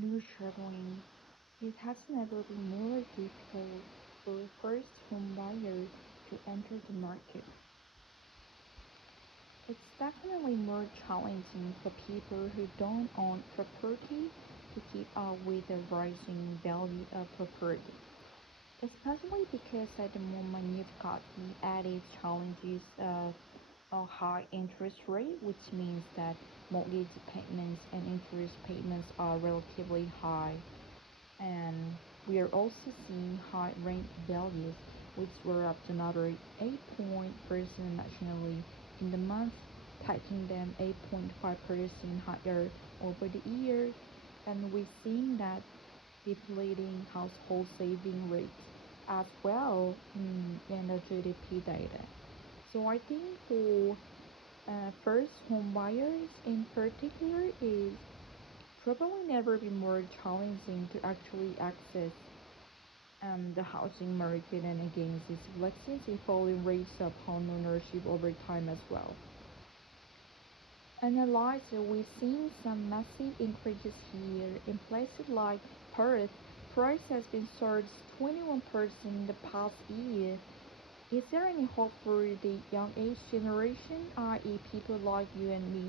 Nurturing. It has never been more difficult for a first home buyer to enter the market. It's definitely more challenging for people who don't own property to keep up with the rising value of property, especially because at the moment you've got the added challenges of a high interest rate, which means that mortgage payments and interest payments are relatively high. And we are also seeing high rent values, which were up to another 8% nationally in the month, taking them 8.5% higher over the year. And we're seeing that depleting household saving rates as well in the GDP data. So I think for first home buyers in particular is probably never been more challenging to actually access the housing market and against its reflections in falling rates of home ownership over time as well. Analyzer, we've seen some massive increases here. In places like Perth, price has been surged 21% in the past year. Is there any hope for the young age generation, i.e. people like you and me?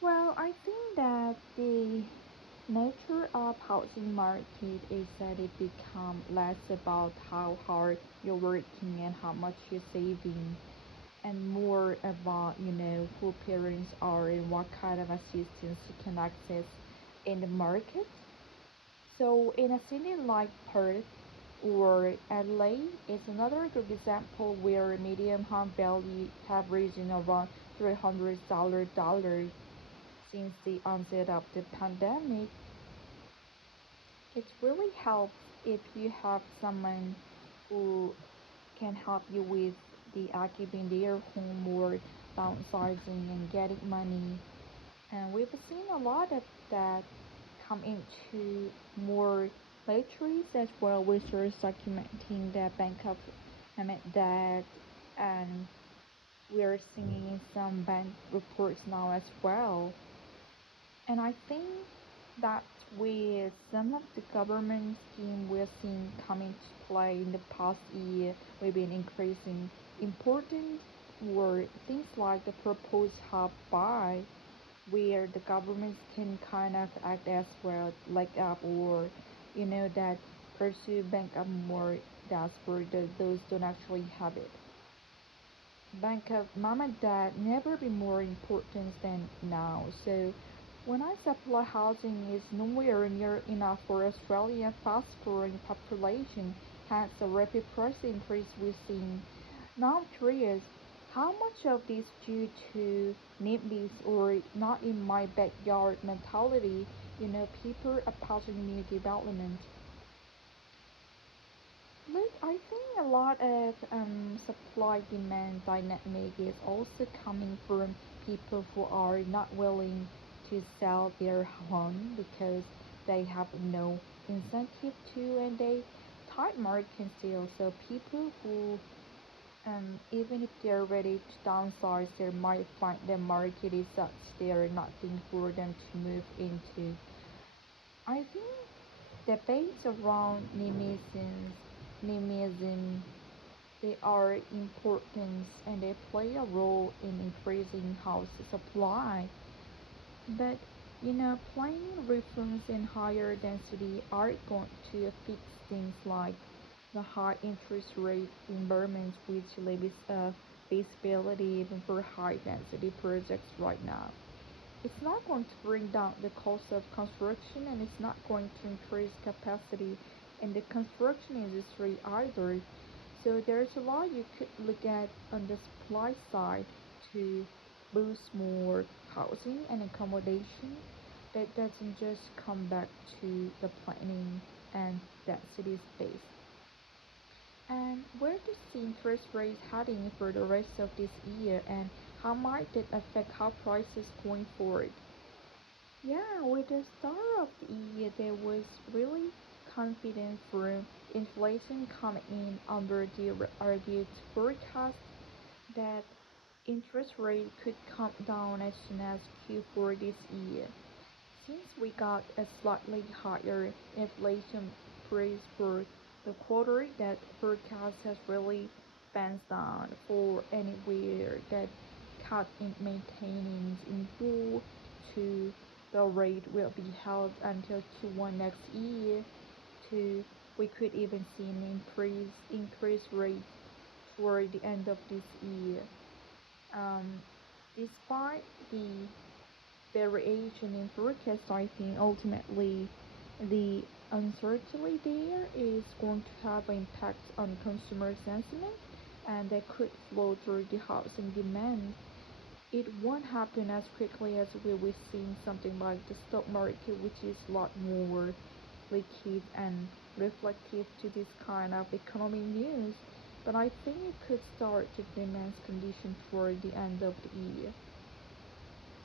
Well, I think that the nature of housing market is that it become less about how hard you're working and how much you're saving and more about, who parents are and what kind of assistance you can access in the market. So in a city like Perth or Adelaide is another good example where medium home value have risen around $300 since the onset of the pandemic. It really helps if you have someone who can help you with the keeping their home or downsizing and getting money. And we've seen a lot of that come into more lately as well, which are documenting the bank of debt, and we are seeing some bank reports now as well. And I think that with some of the government scheme we're seeing come into play in the past year, we've been increasing important for things like the proposed hub buy, where the governments can kind of act as well like up or that pursue bank up more, that's for those don't actually have it. Bank of mom and dad never been more important than now. So when I supply housing is nowhere near enough for Australia's fast growing population, hence the rapid price increase we've seen. Now I'm curious, how much of this due to NIMBYs or not in my backyard mentality, people opposing new development? But I think a lot of supply demand dynamic is also coming from people who are not willing to sell their home because they have no incentive to, and they tight market still. So people who even if they're ready to downsize, they might find the market is such there nothing for them to move into. I think debates around nimism, they are important and they play a role in increasing house supply. But planning reforms and higher density aren't going to fix things like the high interest rate environments which limits feasibility even for high density projects right now. It's not going to bring down the cost of construction and it's not going to increase capacity in the construction industry either. So there's a lot you could look at on the supply side to boost more housing and accommodation that doesn't just come back to the planning and density space. And where do you see interest rates heading for the rest of this year and how might it affect how prices going forward? Yeah, with the start of the year, there was really confidence for inflation coming in under the argued forecast that interest rate could come down as soon as Q4 this year. Since we got a slightly higher inflation price for the quarter, that forecast has really bounced down for anywhere that cut in maintenance in full to the rate will be held until Q1 next year to we could even see an increase rate toward the end of this year. Um, Despite the variation in forecast, I think ultimately the uncertainty there is going to have an impact on consumer sentiment and that could flow through the housing demand. It won't happen as quickly as we will see in something like the stock market, which is a lot more liquid and reflective to this kind of economic news. But I think it could start to finance conditions toward the end of the year.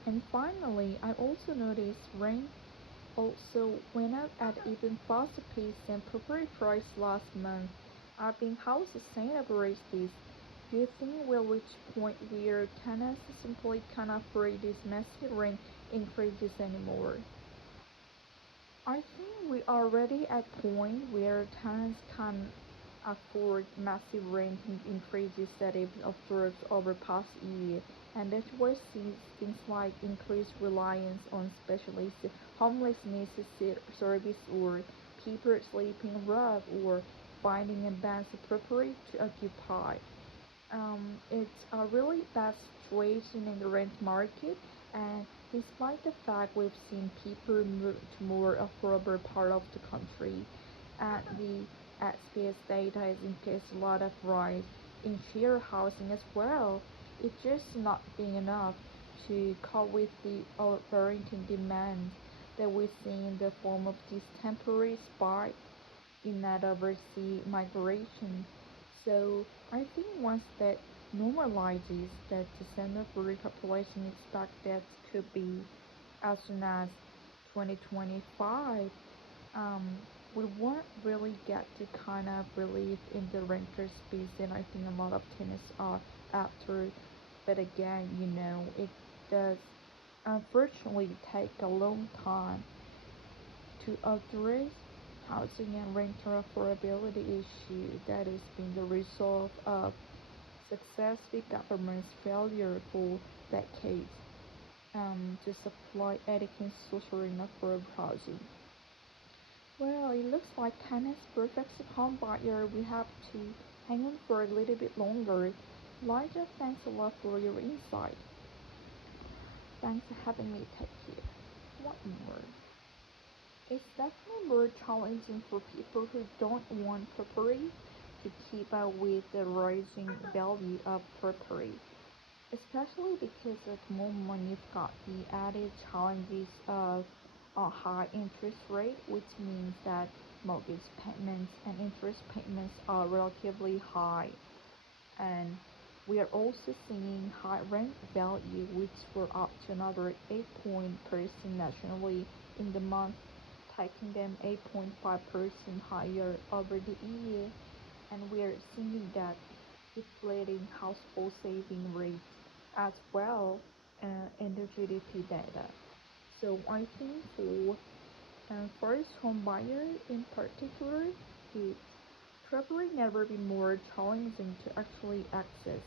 And finally, I also noticed rent also went up at even faster pace than property price last month. I think how sustainable is this? Do you think we'll reach a point where tenants simply can't afford these massive rent increases anymore? I think we are already at a point where tenants can afford massive rent increases that they've observed over past year, and that's why things like increased reliance on specialist homelessness service or people sleeping rough or finding a bad property to occupy. It's a really bad situation in the rent market, and despite the fact we've seen people move to more affordable part of the country, and the SPS data has increased a lot of rise in share housing as well. It's just not being enough to cope with the overwhelming demand that we see in the form of this temporary spike in that overseas migration. So I think once that normalizes, that the center for repopulation expect that could be as soon as 2025, um, we won't really get the kind of relief in the renter space that I think a lot of tenants are after. But again, it does unfortunately take a long time to address housing and renter affordability issue that has been the result of successive government's failure for decades to supply adequate social and affordable housing. Well, it looks like tenants perfect home buyer will have to hang on for a little bit longer. Elijah, thanks a lot for your insight. Thanks for having me take here. What more? It's definitely more challenging for people who don't want property to keep up with the rising value of property, especially because at the moment you've got the added challenges of a high interest rate, which means that mortgage payments and interest payments are relatively high. And we are also seeing high rent value, which were up to another 8% nationally in the month, taking them 8.5% higher over the year. And we are seeing that deflating household saving rates as well in the GDP data. So I think for first home buyer in particular, it's probably never been more challenging to actually access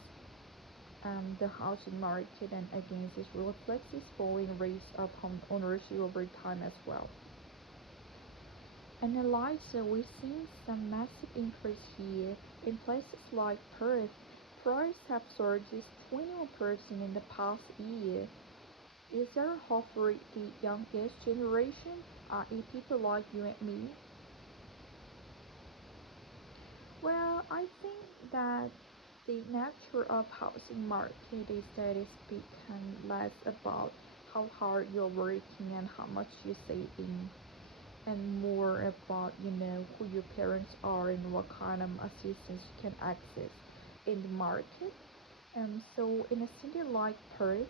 the housing market, and again this reflects its falling rates of home ownership over time as well. And Eliza, we've seen some massive increase here in places like Perth. Prices have surged 21% in the past year. Is there hope for the youngest generation, i.e. people like you and me? Well, I think that the nature of housing market is that it's become less about how hard you're working and how much you're saving, and more about who your parents are and what kind of assistance you can access in the market. So in a city like Perth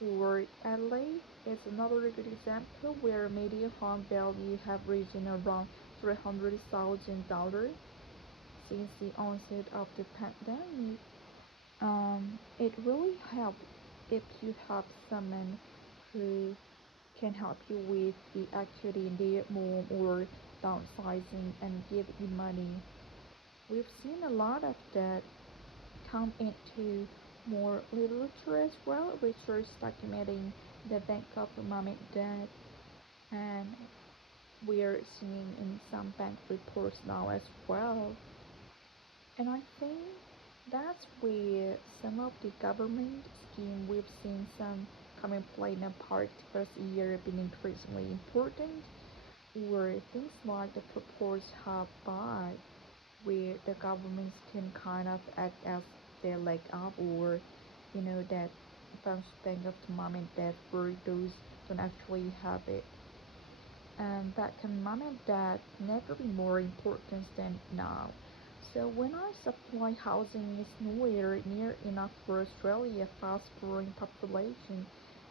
or Adelaide is another good example where median home value have risen around $300,000 since the onset of the pandemic. It really helps if you have someone who can help you with the actually their move or downsizing and give you money. We've seen a lot of that come into more literature as well, research documenting the bank of mom and dad, and we're seeing in some bank reports now as well. And I think that's where some of the government scheme we've seen some come in play in a part first year being increasingly important, or things like the proposed hub by where the governments can kind of act as their leg up, or that funds bank of the mom and dad for those don't actually have it, and that can mom and dad never be more important than now. So when our supply housing is nowhere near enough for Australia's fast-growing population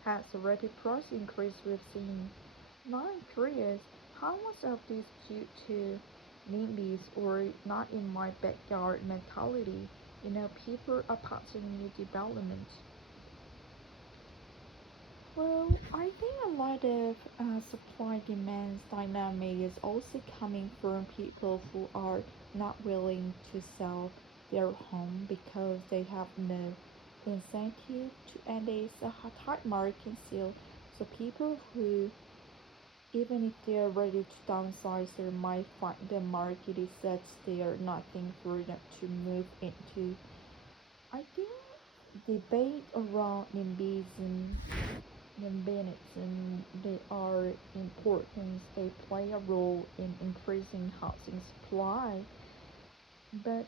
has a rapid price increase we've seen. Now I'm curious, how much of this due to NIMBYs or not in my backyard mentality? People opposing new development. Well, I think a lot of supply demand dynamic is also coming from people who are not willing to sell their home because they have no incentive to, and it's a tight market still. So people who, even if they are ready to downsize, they might find the market is such they are nothing for them to move into. I think debate around NIMBYism, they are important. They play a role in increasing housing supply, but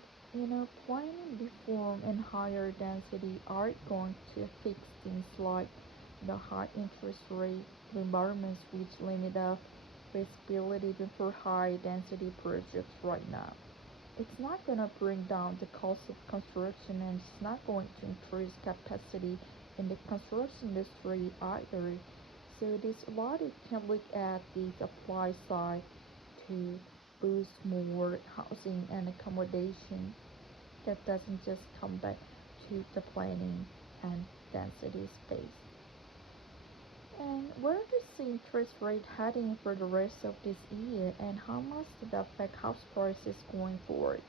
planning reform and higher density aren't going to fix things like the high interest rate environments which limit the feasibility for high density projects right now. It's not going to bring down the cost of construction, and it's not going to increase capacity in the construction industry either. So there's a lot you can look at the supply side to boost more housing and accommodation that doesn't just come back to the planning and density space. And where does the interest rate heading for the rest of this year, and how much did that affect house prices going forward?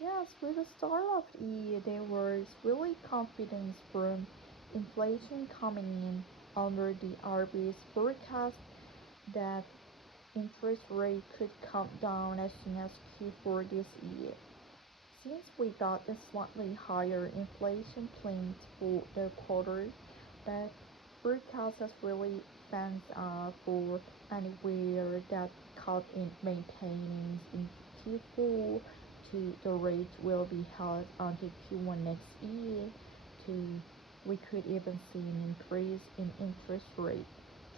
Yes, with the start of the year, there was really confidence from inflation coming in under the RB's forecast that interest rate could come down as soon as Q4 this year. Since we got a slightly higher inflation planned for the quarter, but forecast has really fans for anywhere that cut in maintaining in Q4 to the rate will be held until Q1 next year to we could even see an increase in interest rate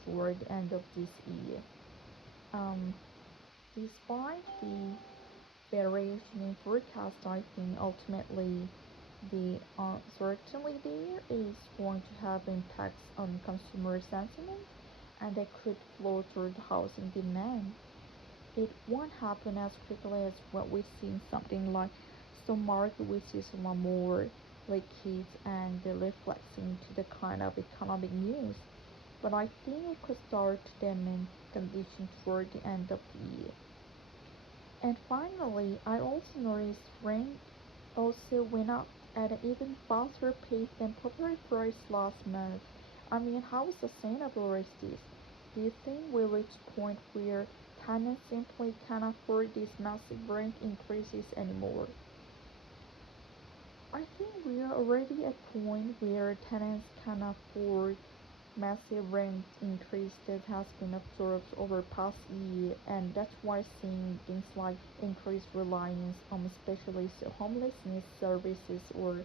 toward the end of this year. Um, Despite the variation in forecast, I think ultimately the uncertainty there is going to have impacts on consumer sentiment, and that could flow through the housing demand. It won't happen as quickly as what we've seen something like stock market, which is a lot more liquid and reflecting to the kind of economic news. But I think it could start to dampen conditions toward the end of the year. And finally, I also noticed rent also went up at an even faster pace than property price last month. I mean, how sustainable is this? Do you think we reach a point where tenants simply can't afford these massive rent increases anymore? I think we are already at a point where tenants can afford massive rent increase that has been absorbed over past year, and that's why seeing things like increased reliance on especially homelessness services or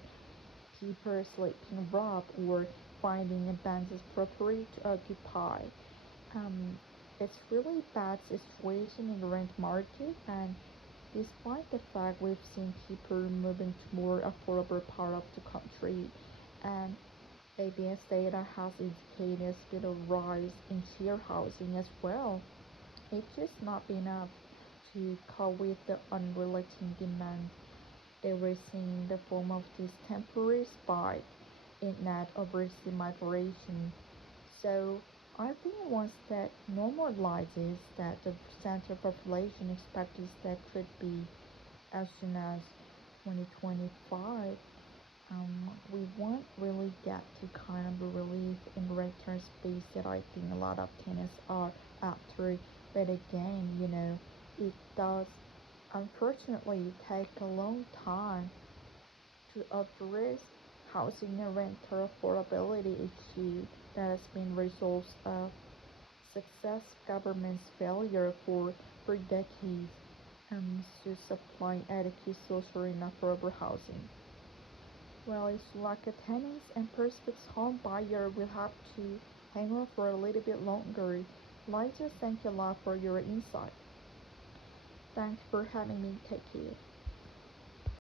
people sleeping rough or finding abandoned property to occupy. um, it's really bad situation in the rent market, and despite the fact we've seen people moving to more affordable part of the country, and ABS data has indicated a bit of rise in share housing as well. It's just not enough to cope with the unrelenting demand that we're seeing in the form of this temporary spike in net overseas migration. So I think once that normalizes that the percent of population expected that could be as soon as 2025, we won't really get to kind of a relief in return space that I think a lot of tenants are after. But again, it does unfortunately take a long time to address housing and rental affordability issue that has been results of success government's failure for decades to supply adequate social and affordable housing. Well, it's like a tenants and prospective home buyer will have to hang on for a little bit longer. Liza, thank you a lot for your insight. Thanks for having me. Take care.